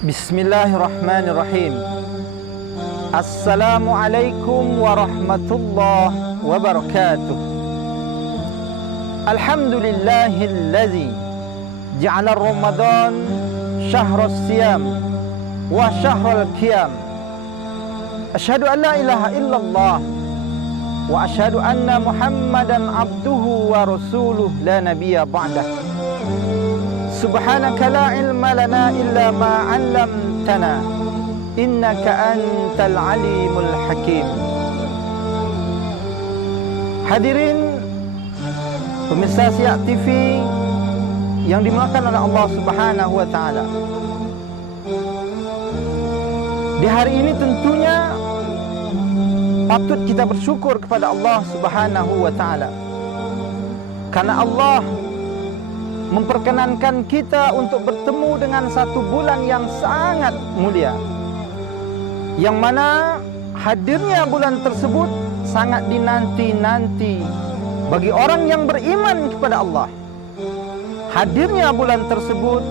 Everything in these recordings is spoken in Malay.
Bismillahirrahmanirrahim. Assalamualaikum warahmatullahi wabarakatuh. Alhamdulillahillazi ja'ala Ramadan syahrus siyam wa syahrul qiyam. Asyhadu an la ilaha illallah wa asyhadu anna Muhammadan abduhu wa rasuluh la nabiyya ba'dah. Subhanaka la ilma lana illa ma 'allamtana innaka antal alimul hakim. Hadirin pemirsa Siak TV yang dimuliakan oleh Allah Subhanahu wa taala. Di hari ini tentunya patut kita bersyukur kepada Allah Subhanahu wa taala. Karena Allah memperkenankan kita untuk bertemu dengan satu bulan yang sangat mulia, yang mana hadirnya bulan tersebut sangat dinanti-nanti bagi orang yang beriman kepada Allah. Hadirnya bulan tersebut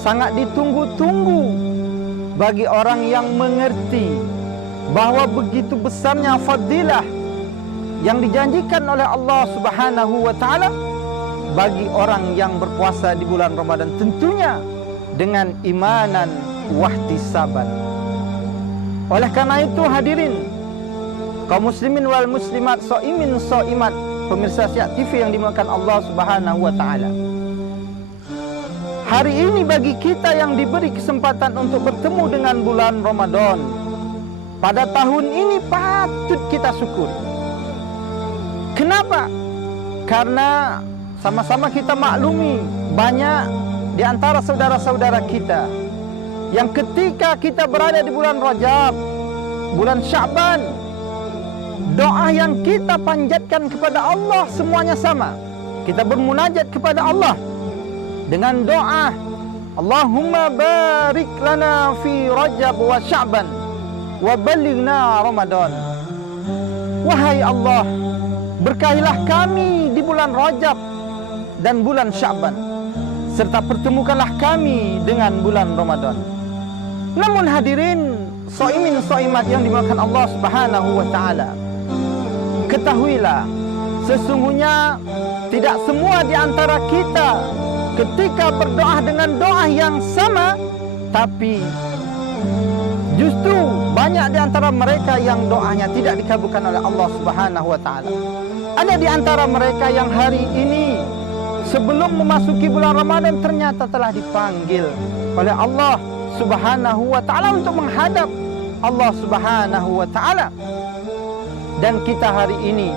sangat ditunggu-tunggu bagi orang yang mengerti bahawa begitu besarnya fadilah yang dijanjikan oleh Allah Subhanahu wa taala bagi orang yang berpuasa di bulan Ramadan, tentunya dengan imanan wahtisaban. Oleh karena itu hadirin kaum muslimin wal muslimat, soimin soimat, pemirsa Siak TV yang dimuliakan Allah Subhanahu wa taala. Hari ini bagi kita yang diberi kesempatan untuk bertemu dengan bulan Ramadan pada tahun ini patut kita syukuri. Kenapa? Karena sama-sama kita maklumi banyak di antara saudara-saudara kita yang ketika kita berada di bulan Rajab, bulan Sya'ban, doa yang kita panjatkan kepada Allah semuanya sama. Kita bermunajat kepada Allah dengan doa Allahumma barik lana fi Rajab wa Sya'ban wa balighna Ramadan. Wahai Allah, berkahilah kami di bulan Rajab dan bulan Sya'ban, serta pertemukanlah kami dengan bulan Ramadan. Namun hadirin soimin soimat yang dimuliakan Allah Subhanahu wa taala, ketahuilah sesungguhnya tidak semua di antara kita ketika berdoa dengan doa yang sama, tapi justru banyak di antara mereka yang doanya tidak dikabulkan oleh Allah Subhanahu wa taala. Ada di antara mereka yang hari ini sebelum memasuki bulan Ramadan ternyata telah dipanggil oleh Allah Subhanahu wa taala untuk menghadap Allah Subhanahu wa taala. Dan kita hari ini,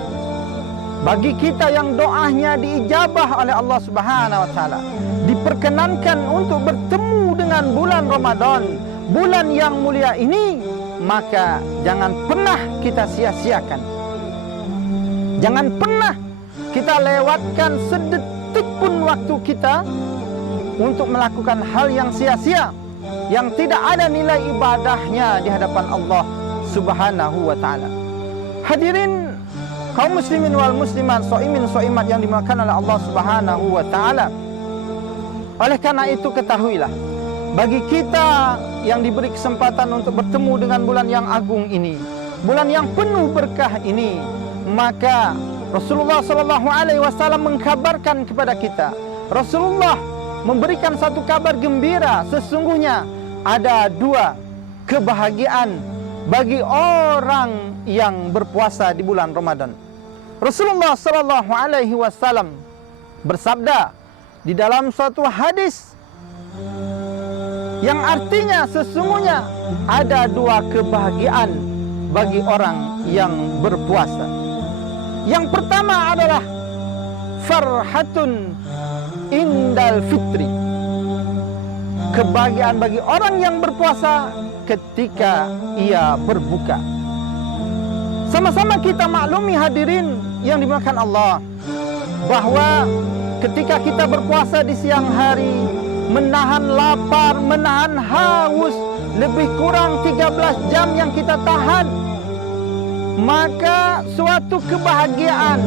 bagi kita yang doanya diijabah oleh Allah Subhanahu wa taala, diperkenankan untuk bertemu dengan bulan Ramadan, bulan yang mulia ini, maka jangan pernah kita sia-siakan. Jangan pernah kita lewatkan sedetik pun waktu kita untuk melakukan hal yang sia-sia, yang tidak ada nilai ibadahnya di hadapan Allah Subhanahu wa taala. Hadirin kaum muslimin wal muslimat, soimin soimat yang dimuliakan oleh Allah Subhanahu wa taala. Oleh karena itu ketahuilah, bagi kita yang diberi kesempatan untuk bertemu dengan bulan yang agung ini, bulan yang penuh berkah ini, maka Rasulullah sallallahu alaihi wasallam mengkabarkan kepada kita. Rasulullah memberikan satu kabar gembira, sesungguhnya ada dua kebahagiaan bagi orang yang berpuasa di bulan Ramadan. Rasulullah sallallahu alaihi wasallam bersabda di dalam suatu hadis yang artinya sesungguhnya ada dua kebahagiaan bagi orang yang berpuasa. Yang pertama adalah farhatun indal fitri, kebahagiaan bagi orang yang berpuasa ketika ia berbuka. Sama-sama kita maklumi hadirin yang dimuliakan Allah, bahwa ketika kita berpuasa di siang hari, menahan lapar, menahan haus, lebih kurang 13 jam yang kita tahan, maka suatu kebahagiaan,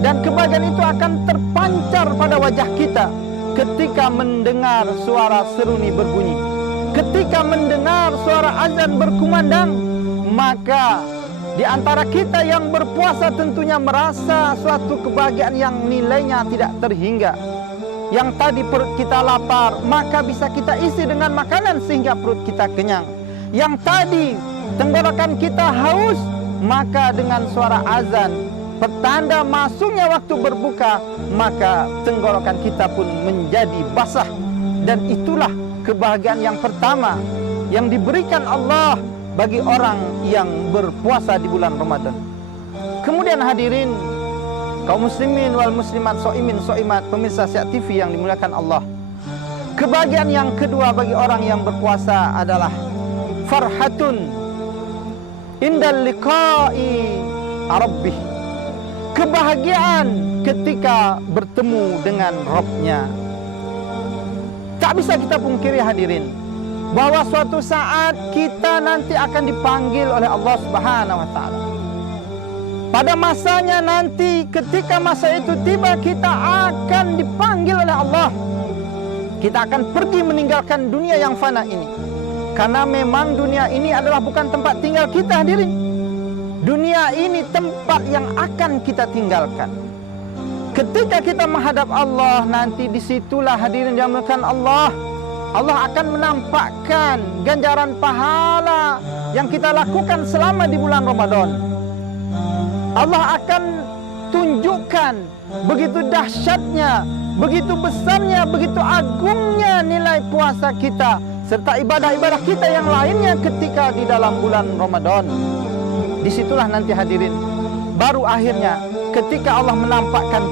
dan kebahagiaan itu akan terpancar pada wajah kita ketika mendengar suara seruni berbunyi, ketika mendengar suara azan berkumandang, maka di antara kita yang berpuasa tentunya merasa suatu kebahagiaan yang nilainya tidak terhingga. Yang tadi perut kita lapar, maka bisa kita isi dengan makanan sehingga perut kita kenyang. Yang tadi tenggorokan kita haus, maka dengan suara azan, petanda masuknya waktu berbuka, maka tenggorokan kita pun menjadi basah. Dan itulah kebahagiaan yang pertama yang diberikan Allah bagi orang yang berpuasa di bulan Ramadan. Kemudian hadirin kaum muslimin wal muslimat, so'imin so'imat, pemirsa Syiah TV yang dimuliakan Allah. Kebahagiaan yang kedua bagi orang yang berpuasa adalah farhatun indal liqa'i rabbih. Kebahagiaan ketika bertemu dengan Rabb-Nya. Tak bisa kita pungkiri hadirin bahwa suatu saat kita nanti akan dipanggil oleh Allah Subhanahu wa taala. Pada masanya nanti, ketika masa itu tiba, kita akan dipanggil oleh Allah. Kita akan pergi meninggalkan dunia yang fana ini. Karena memang dunia ini adalah bukan tempat tinggal kita hadirin. Dunia ini tempat yang akan kita tinggalkan. Ketika kita menghadap Allah nanti, disitulah hadirin dimuliakan Allah, Allah akan menampakkan ganjaran pahala yang kita lakukan selama di bulan Ramadan. Allah akan tunjukkan begitu dahsyatnya, begitu besarnya, begitu agungnya nilai puasa kita serta ibadah-ibadah kita yang lainnya ketika di dalam bulan Ramadan. Disitulah nanti hadirin, baru akhirnya ketika Allah menampakkan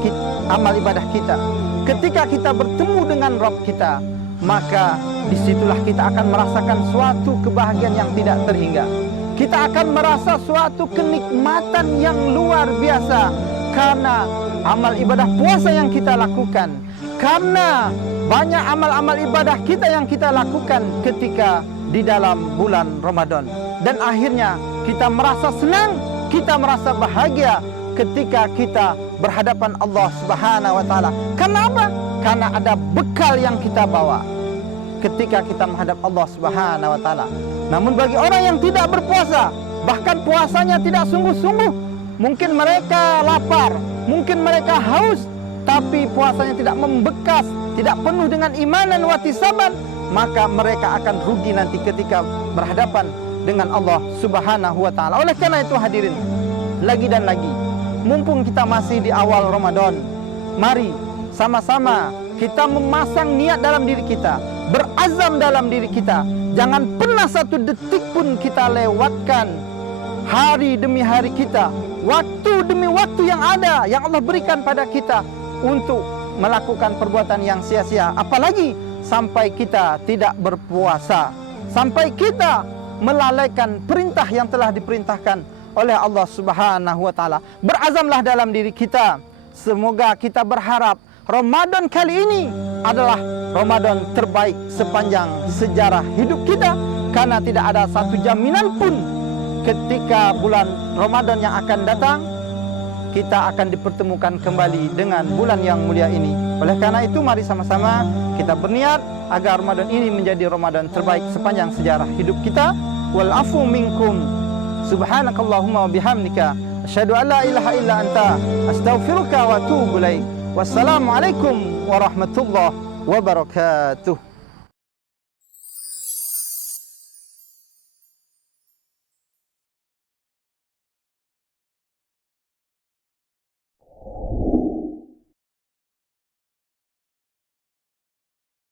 amal ibadah kita, ketika kita bertemu dengan Rabb kita, maka disitulah kita akan merasakan suatu kebahagiaan yang tidak terhingga. Kita akan merasa suatu kenikmatan yang luar biasa karena amal ibadah puasa yang kita lakukan, karena banyak amal-amal ibadah kita yang kita lakukan ketika di dalam bulan Ramadan. Dan akhirnya kita merasa senang, kita merasa bahagia ketika kita berhadapan Allah Subhanahu wa taala. Kenapa? Karena ada bekal yang kita bawa ketika kita menghadap Allah Subhanahu wa taala. Namun bagi orang yang tidak berpuasa, bahkan puasanya tidak sungguh-sungguh, mungkin mereka lapar, mungkin mereka haus, tapi puasanya tidak membekas, tidak penuh dengan iman dan wahtisaban, maka mereka akan rugi nanti ketika berhadapan dengan Allah Subhanahu wa taala. Oleh karena itu hadirin, lagi dan lagi, mumpung kita masih di awal Ramadan, mari sama-sama kita memasang niat dalam diri kita, berazam dalam diri kita. Jangan pernah satu detik pun kita lewatkan hari demi hari kita, waktu demi waktu yang ada, yang Allah berikan pada kita untuk melakukan perbuatan yang sia-sia. Apalagi sampai kita tidak berpuasa, sampai kita melalaikan perintah yang telah diperintahkan oleh Allah Subhanahu wa taala. Berazamlah dalam diri kita. Semoga kita berharap Ramadan kali ini adalah Ramadan terbaik sepanjang sejarah hidup kita, karena tidak ada satu jaminan pun ketika bulan Ramadan yang akan datang kita akan dipertemukan kembali dengan bulan yang mulia ini. Oleh karena itu, mari sama-sama kita berniat agar Ramadan ini menjadi Ramadan terbaik sepanjang sejarah hidup kita. Wal afu minkum. Subhanakallahumma wa bihamdika asyhadu an la ilaha illa anta astaghfiruka wa atubu ilaik. Wassalamualaikum warahmatullahi wabarakatuh.